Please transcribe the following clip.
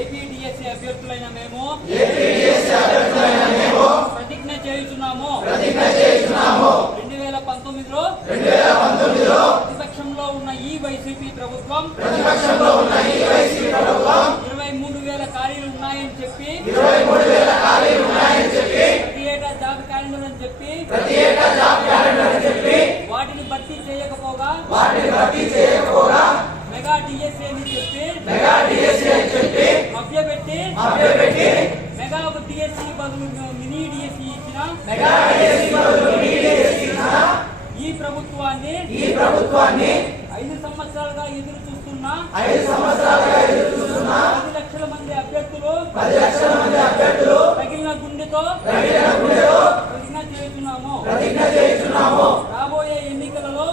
APDSC అభ్యర్థులైన మేము ప్రతిజ్ఞ చేయుచున్నాము 2019లో ప్రతిపక్షంలో ఉన్న ఈ వైసీపీ ప్రభుత్వం 23,000 ఖాళీలు ఉన్నాయని చెప్పి ప్రతి ఏటా జాబ్ క్యాలెండర్ అని చెప్పి వాటిని భర్తీ చేయకపోగా మెగా డిఎస్సీ అని చెప్పి మభ్యపెట్టి మెగా డిఎస్సీ బదులు మినీ డిఎస్సీ ఇచ్చిన ఈ ప్రభుత్వాన్ని 5 సంవత్సరాలుగా ఎదురు చూస్తున్న 10 లక్షల మంది అభ్యర్థులు తగిన గుండెతో ప్రతిజ్ఞ చేస్తున్నాము. రాబోయే ఎన్నికలలో